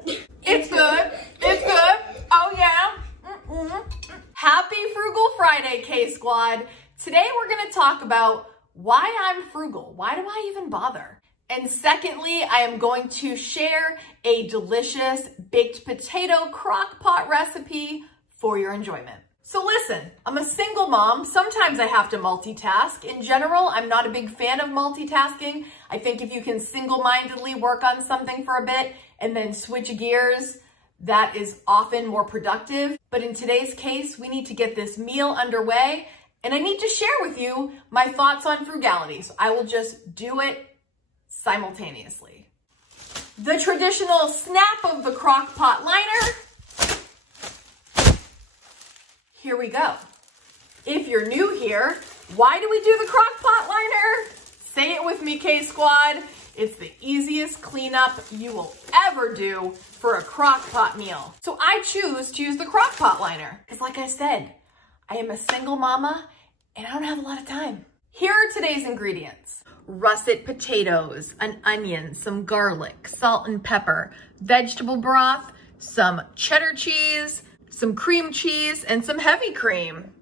good. It's good. It's good. Oh yeah. Happy Frugal Friday, K-Squad. Today we're going to talk about why I'm frugal. Why do I even bother? And secondly, I am going to share a delicious baked potato crock pot recipe for your enjoyment. So listen, I'm a single mom. Sometimes I have to multitask. In general, I'm not a big fan of multitasking. I think if you can single-mindedly work on something for a bit and then switch gears, that is often more productive. But in today's case, we need to get this meal underway, and I need to share with you my thoughts on frugality. So I will just do it simultaneously. The traditional snap of the crock pot liner. Here we go. If you're new here, why do we do the crock pot liner? Say it with me, K-Squad. It's the easiest cleanup you will ever do for a crock pot meal. So I choose to use the crock pot liner because, like I said, I am a single mama and I don't have a lot of time. Here are today's ingredients. Russet potatoes, an onion, some garlic, salt and pepper, vegetable broth, some cheddar cheese, some cream cheese, and some heavy cream.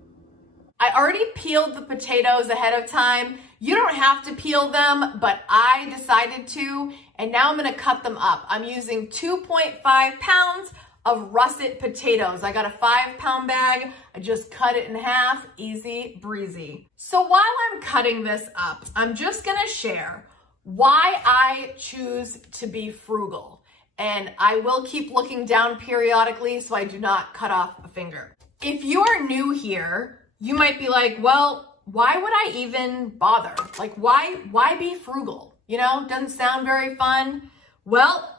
I already peeled the potatoes ahead of time. You don't have to peel them, but I decided to, and now I'm gonna cut them up. I'm using 2.5 pounds of russet potatoes. I got a 5-pound bag. I just cut it in half, easy breezy. So while I'm cutting this up, I'm just gonna share why I choose to be frugal. And I will keep looking down periodically so I do not cut off a finger. If you are new here, you might be like, well, why would I even bother? Like, why be frugal? You know, doesn't sound very fun. Well,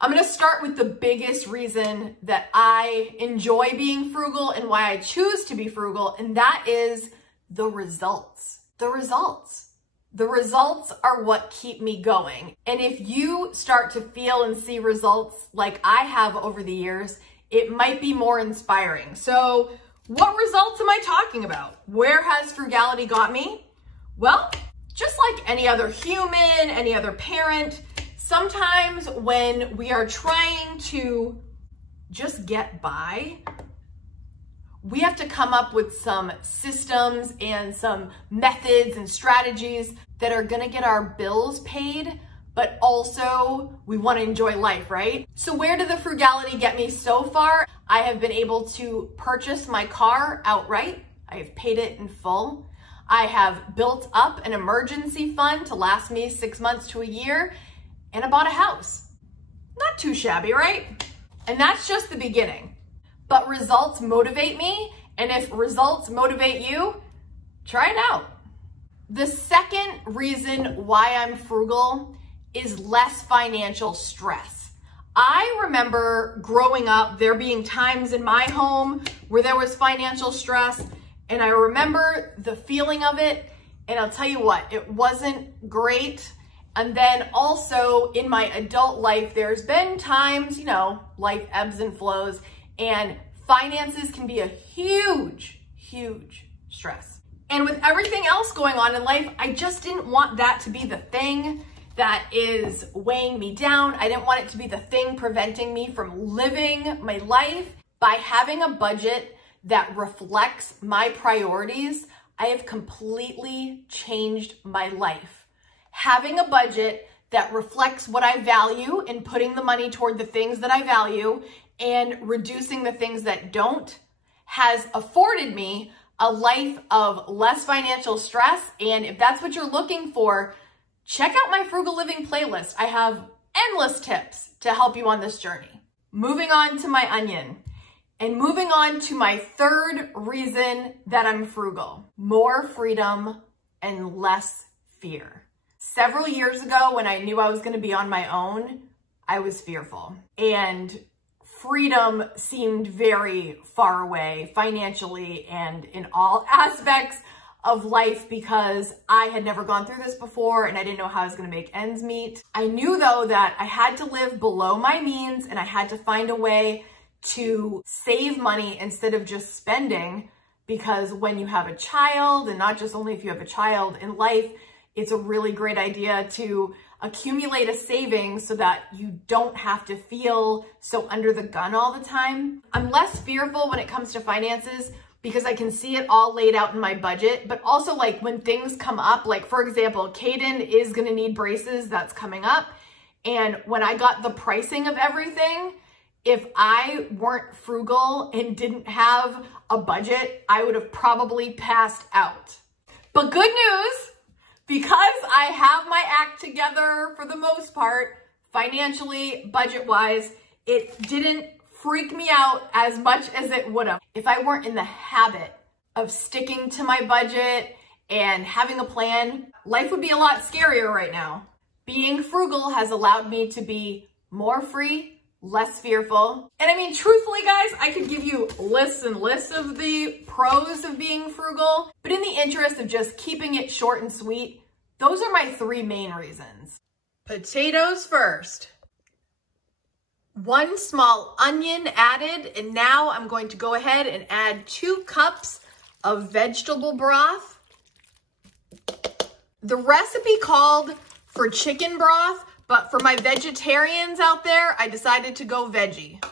I'm gonna start with the biggest reason that I enjoy being frugal and why I choose to be frugal, and that is the results. The results. The results are what keep me going. And if you start to feel and see results like I have over the years, it might be more inspiring. So what results am I talking about? Where has frugality got me? Well, just like any other human, any other parent, sometimes when we are trying to just get by, we have to come up with some systems and some methods and strategies that are gonna get our bills paid, but also we wanna enjoy life, right? So where did the frugality get me so far? I have been able to purchase my car outright. I have paid it in full. I have built up an emergency fund to last me 6 months to a year, and I bought a house. Not too shabby, right? And that's just the beginning. But results motivate me, and if results motivate you, try it out. The second reason why I'm frugal is less financial stress. I remember growing up, there being times in my home where there was financial stress, and I remember the feeling of it, and I'll tell you what, it wasn't great. And then also in my adult life, there's been times, you know, life ebbs and flows, and finances can be a huge, huge stress. And with everything else going on in life, I just didn't want that to be the thing that is weighing me down. I didn't want it to be the thing preventing me from living my life. By having a budget that reflects my priorities, I have completely changed my life. Having a budget that reflects what I value and putting the money toward the things that I value and reducing the things that don't has afforded me a life of less financial stress. And if that's what you're looking for, check out my Frugal Living playlist. I have endless tips to help you on this journey. Moving on to my onion and moving on to my third reason that I'm frugal: more freedom and less fear. Several years ago, when I knew I was going to be on my own, I was fearful, and freedom seemed very far away financially and in all aspects of life because I had never gone through this before and I didn't know how I was going to make ends meet. I knew though that I had to live below my means and I had to find a way to save money instead of just spending, because when you have a child, and not just only if you have a child in life, it's a really great idea to accumulate a savings so that you don't have to feel so under the gun all the time. I'm less fearful when it comes to finances because I can see it all laid out in my budget, but also like when things come up, like for example, Kaden is gonna need braces, that's coming up. And when I got the pricing of everything, if I weren't frugal and didn't have a budget, I would have probably passed out. But good news, because I have my act together for the most part, financially, budget-wise, it didn't freak me out as much as it would have if I weren't in the habit of sticking to my budget and having a plan. Life would be a lot scarier right now. Being frugal has allowed me to be more free, less fearful. And I mean, truthfully, guys, I could give you lists and lists of the pros of being frugal, but in the interest of just keeping it short and sweet, those are my 3 main reasons. Potatoes first. 1 small onion added, and now I'm going to go ahead and add 2 cups of vegetable broth. The recipe called for chicken broth, but for my vegetarians out there, I decided to go veggie.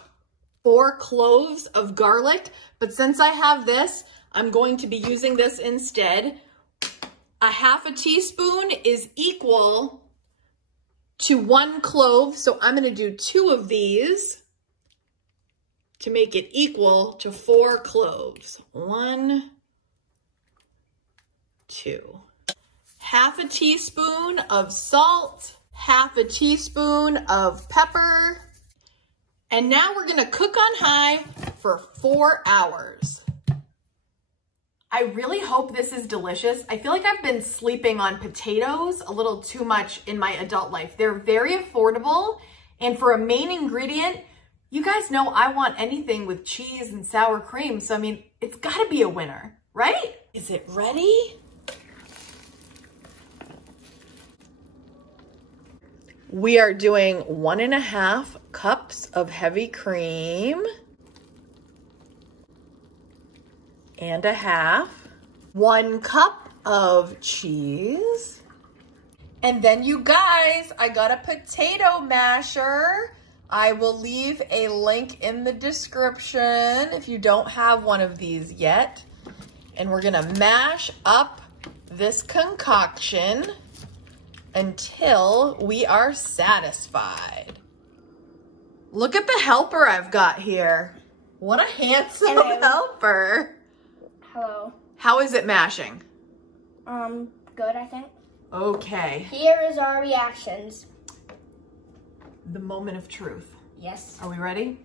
4 cloves of garlic, but since I have this, I'm going to be using this instead. 1/2 teaspoon is equal to 1 clove, so I'm gonna do 2 of these to make it equal to 4 cloves. 1, 2. 1/2 teaspoon of salt, 1/2 teaspoon of pepper, and now we're gonna cook on high for 4 hours. I really hope this is delicious. I feel like I've been sleeping on potatoes a little too much in my adult life. They're very affordable, and for a main ingredient, you guys know I want anything with cheese and sour cream, so I mean, it's gotta be a winner, right? Is it ready? We are doing 1.5 cups of heavy cream. And 1/2. 1 cup of cheese. And then you guys, I got a potato masher. I will leave a link in the description if you don't have one of these yet. And we're gonna mash up this concoction until we are satisfied. Look at the helper I've got here. What a handsome helper. Hello. How is it mashing? Good, I think. Okay. Here is our reactions. The moment of truth. Yes. Are we ready?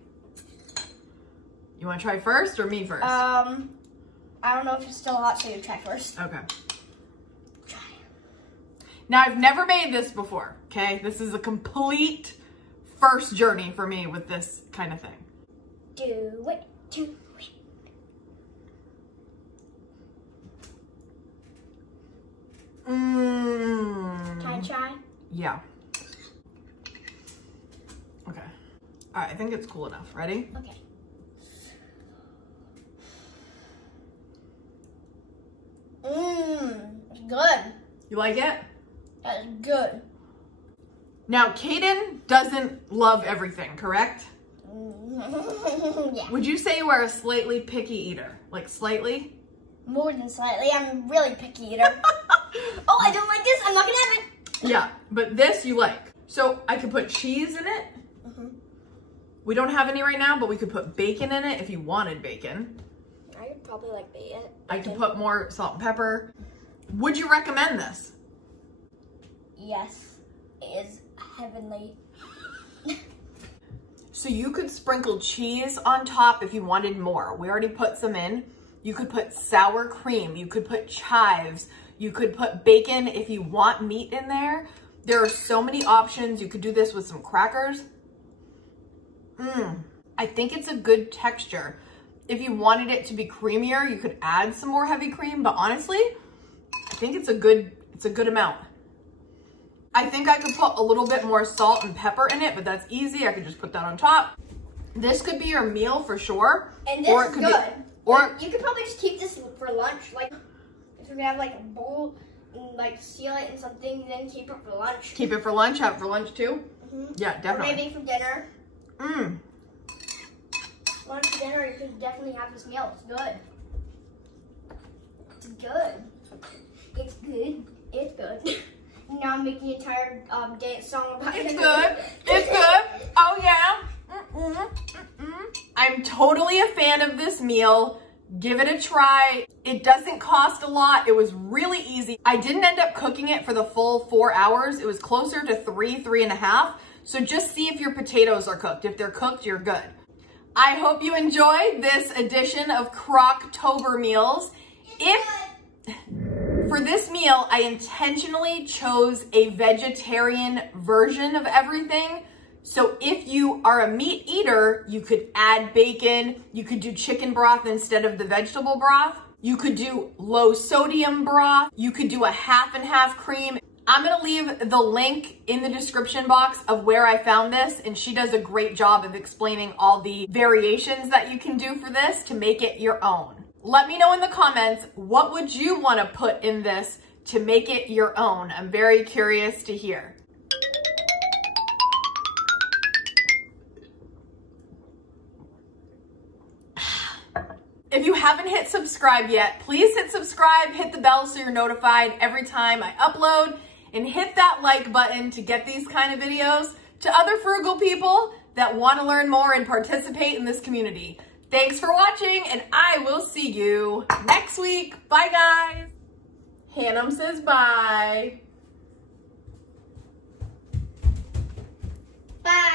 You want to try first or me first? I don't know if it's still hot, so you try first. Okay. Try. Now, I've never made this before, okay? This is a complete first journey for me with this kind of thing. Do it. Can I try? Yeah. Okay. All right, I think it's cool enough. Ready? Okay. It's good. You like it? That's good. Now, Kaden doesn't love everything, correct? Yeah. Would you say you are a slightly picky eater? Like slightly? More than slightly. I'm really picky eater. Oh, I don't like this. I'm not gonna have it. Yeah, but this you like. So I could put cheese in it. We don't have any right now, but we could put bacon in it if you wanted bacon. I could probably like bacon. I could put more salt and pepper. Would you recommend this? Yes, it is heavenly. So you could sprinkle cheese on top if you wanted more. We already put some in. You could put sour cream. You could put chives. You could put bacon if you want meat in there. There are so many options. You could do this with some crackers. I think it's a good texture. If you wanted it to be creamier, you could add some more heavy cream, but honestly, I think it's a good amount. I think I could put a little bit more salt and pepper in it, but that's easy. I could just put that on top. This could be your meal for sure. And this is good. Or you could probably just keep this for lunch. Like, if you're gonna have like a bowl like seal it in something, then keep it for lunch. Keep it for lunch. Have it for lunch too. Yeah, definitely. Or maybe for dinner. Lunch or dinner, you could definitely have this meal. It's good. It's good. It's good. It's good. Now I'm making an entire dance song about it. It's good. It's good. Oh yeah. I'm totally a fan of this meal. Give it a try. It doesn't cost a lot. It was really easy. I didn't end up cooking it for the full 4 hours. It was closer to 3.5. So just see if your potatoes are cooked. If they're cooked, you're good. I hope you enjoyed this edition of Crocktober meals. For this meal, I intentionally chose a vegetarian version of everything. So if you are a meat eater, you could add bacon. You could do chicken broth instead of the vegetable broth. You could do low sodium broth. You could do a half and half cream. I'm gonna leave the link in the description box of where I found this, and she does a great job of explaining all the variations that you can do for this to make it your own. Let me know in the comments, what would you wanna put in this to make it your own? I'm very curious to hear. If you haven't hit subscribe yet, please hit subscribe, hit the bell so you're notified every time I upload, and hit that like button to get these kind of videos to other frugal people that want to learn more and participate in this community. Thanks for watching, and I will see you next week. Bye, guys. Hannum says bye. Bye.